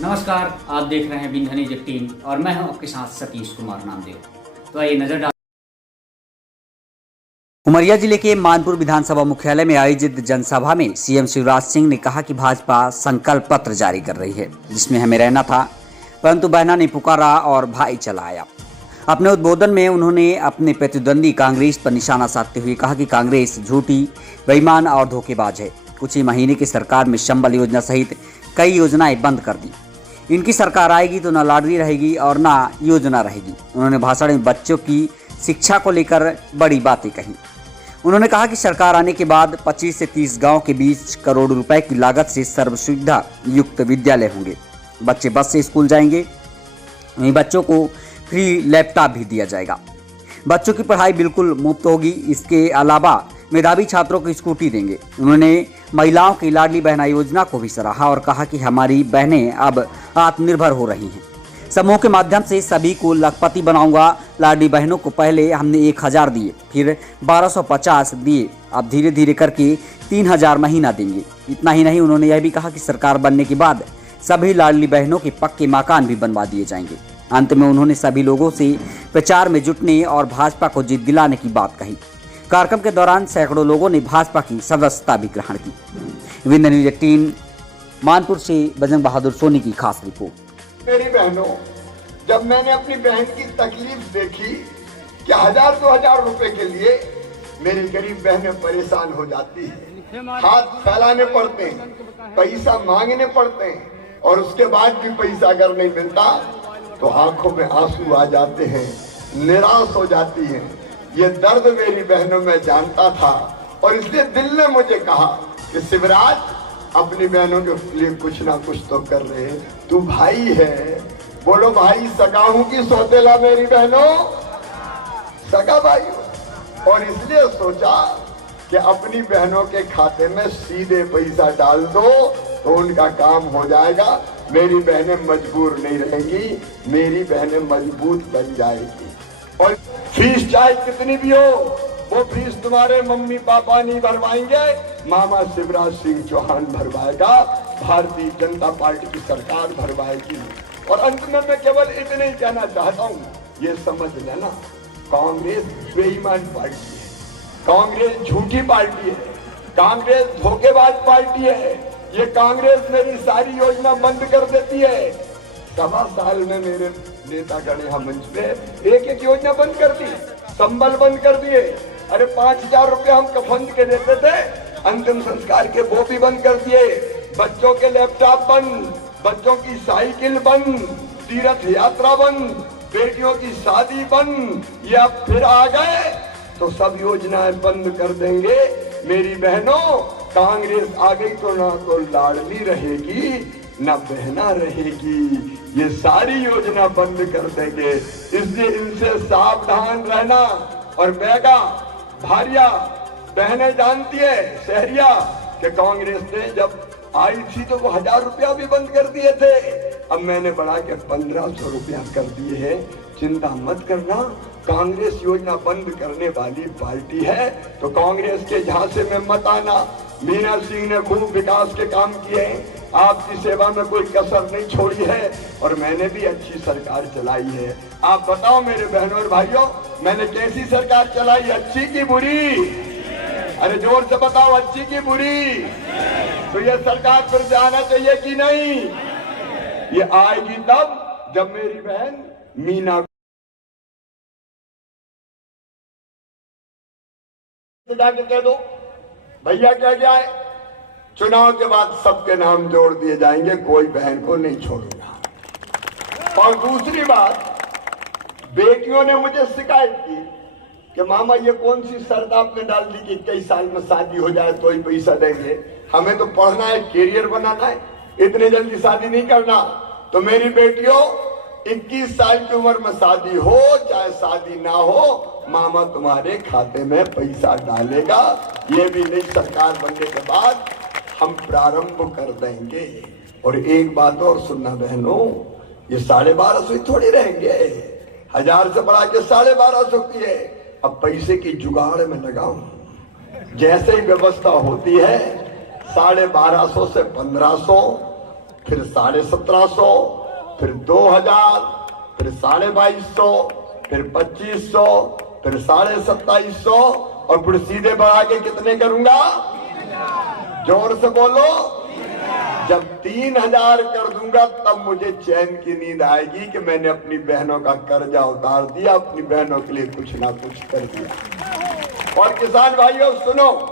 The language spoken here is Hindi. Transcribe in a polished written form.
नमस्कार, आप देख रहे हैं बिंधनी 18 और मैं हूं आपके साथ सतीश कुमार नामदेव। तो आइए नजर डाल। उमरिया जिले के मानपुर विधानसभा मुख्यालय में आयोजित जनसभा में सीएम शिवराज सिंह ने कहा कि भाजपा संकल्प पत्र जारी कर रही है, जिसमें हमें रहना था, परंतु बहना ने पुकारा और भाई चला आया। अपने उद्बोधन में उन्होंने अपने प्रतिद्वंदी कांग्रेस पर निशाना साधते हुए कहा कि कांग्रेस झूठी, बेईमान और धोखेबाज है। कुछ ही महीने की सरकार में संबल योजना सहित कई योजनाएं बंद कर दी। इनकी सरकार आएगी तो न लाडली रहेगी और न योजना रहेगी। उन्होंने भाषण में बच्चों की शिक्षा को लेकर बड़ी बातें कही। उन्होंने कहा कि सरकार आने के बाद 25 से 30 गांव के बीच करोड़ रुपए की लागत से सर्व सुविधा युक्त विद्यालय होंगे। बच्चे बस से स्कूल जाएंगे। वहीं बच्चों को फ्री लैपटॉप भी दिया जाएगा। बच्चों की पढ़ाई बिल्कुल मुफ्त होगी। इसके अलावा मेधावी छात्रों को स्कूटी देंगे। उन्होंने महिलाओं की लाडली बहना योजना को भी सराहा और कहा कि हमारी बहनें अब आत्मनिर्भर हो रही हैं। समूह के माध्यम से सभी को लखपति बनाऊंगा। लाडली बहनों को पहले हमने 1000 दिए, फिर 1250 दिए, अब धीरे धीरे करके 3000 महीना देंगे। इतना ही नहीं, उन्होंने यह भी कहा कि सरकार बनने के बाद सभी लाडली बहनों के पक्के मकान भी बनवा दिए जाएंगे। अंत में उन्होंने सभी लोगों से प्रचार में जुटने और भाजपा को जीत दिलाने की बात कही। कार्यक्रम के दौरान सैकड़ों लोगों ने भाजपा की सदस्यता भी ग्रहण की। बिंधनी 18 मानपुर से बजरंग बहादुर सोनी की खास रिपोर्ट। मेरी बहनों, जब मैंने अपनी बहन की तकलीफ देखी कि 1000-2000 रुपए के लिए मेरी गरीब बहनें परेशान हो जाती है, हाथ फैलाने पड़ते हैं, पैसा मांगने पड़ते हैं और उसके बाद भी पैसा अगर नहीं मिलता तो आंखों में आंसू आ जाते हैं, निराश हो जाती है। ये दर्द मेरी बहनों में जानता था और इसलिए दिल ने मुझे कहा कि शिवराज, अपनी बहनों के लिए कुछ ना कुछ तो कर रहे हैं, तू भाई है। बोलो भाई, सगा हूं कि सौतेला? मेरी बहनों, सगा भाई हो। और इसलिए सोचा कि अपनी बहनों के खाते में सीधे पैसा डाल दो तो उनका काम हो जाएगा। मेरी बहनें मजबूर नहीं रहेंगी, मेरी बहनें मजबूत बन जाएगी। और फीस चाहे कितनी भी हो, वो फीस तुम्हारे मम्मी पापा नहीं भरवाएंगे, मामा शिवराज सिंह चौहान भरवाएगा, भारतीय जनता पार्टी की सरकार भरवाएगी। और अंत में मैं केवल इतने ही कहना चाहता हूँ, ये समझ लेना, कांग्रेस बेईमान पार्टी है, कांग्रेस झूठी पार्टी है, कांग्रेस धोखेबाज पार्टी है। ये कांग्रेस मेरी सारी योजना बंद कर देती है। 1.25 साल में मेरे नेता गणे हम मंच पे एक योजना बंद कर दी, संबल बंद कर दिए। अरे 5000 रुपए हम कफन के देते थे, अंतिम संस्कार के वो भी बंद कर दिए। बच्चों के लैपटॉप बंद, बच्चों की साइकिल बंद, तीर्थ यात्रा बंद, बेटियों की शादी बंद। ये अब फिर आ गए तो सब योजनाएं बंद कर देंगे। मेरी बहनों, कांग्रेस आ गई तो ना तो लाडली रहेगी ना बहना रहेगी, ये सारी योजना बंद कर देंगे। इसलिए इनसे सावधान रहना। और बेगा भारिया बहनें जानती है, शहरिया, कि कांग्रेस ने जब आई थी तो वो 1000 रुपया भी बंद कर दिए थे, अब मैंने बढ़ा के 1500 रुपया कर दिए हैं। चिंता मत करना, कांग्रेस योजना बंद करने वाली पार्टी है, तो कांग्रेस के झांसे में मत आना। मीना सिंह ने खूब विकास के काम किए हैं, आपकी सेवा में कोई कसर नहीं छोड़ी है और मैंने भी अच्छी सरकार चलाई है। आप बताओ मेरे बहनों और भाइयों, मैंने कैसी सरकार चलाई, अच्छी की बुरी? अरे जोर से बताओ, अच्छी की बुरी? तो ये सरकार फिर से आना चाहिए कि नहीं? ये आएगी तब जब मेरी बहन मीना जाके कह दो, भैया क्या क्या है, चुनाव के बाद सबके नाम जोड़ दिए जाएंगे, कोई बहन को नहीं छोड़ूंगा। और दूसरी बात, बेटियों ने मुझे शिकायत की कि मामा ये कौन सी शर्त आपने डाल दी कि 21 साल में शादी हो जाए तो ही पैसा देंगे। हमें तो पढ़ना है, कैरियर बनाना है, इतनी जल्दी शादी नहीं करना। तो मेरी बेटियों, 21 साल की उम्र में शादी हो चाहे शादी ना हो, मामा तुम्हारे खाते में पैसा डालेगा। ये भी नई सरकार बनने के बाद हम प्रारंभ कर देंगे। और एक बात और सुनना बहनों, ये 1250 थोड़ी रहेंगे, 1000 से बढ़ा के 1250 की है। अब पैसे की जुगाड़ में लगाऊं, जैसे ही व्यवस्था होती है 1250 से 1500, फिर 1750, फिर 2000, फिर 2250, फिर 2500, फिर 2750 और फिर सीधे बढ़ा के कितने करूंगा? जोर से बोलो। जब 3000 कर दूंगा तब मुझे चैन की नींद आएगी कि मैंने अपनी बहनों का कर्जा उतार दिया, अपनी बहनों के लिए कुछ ना कुछ कर दिया। और किसान भाइयों सुनो,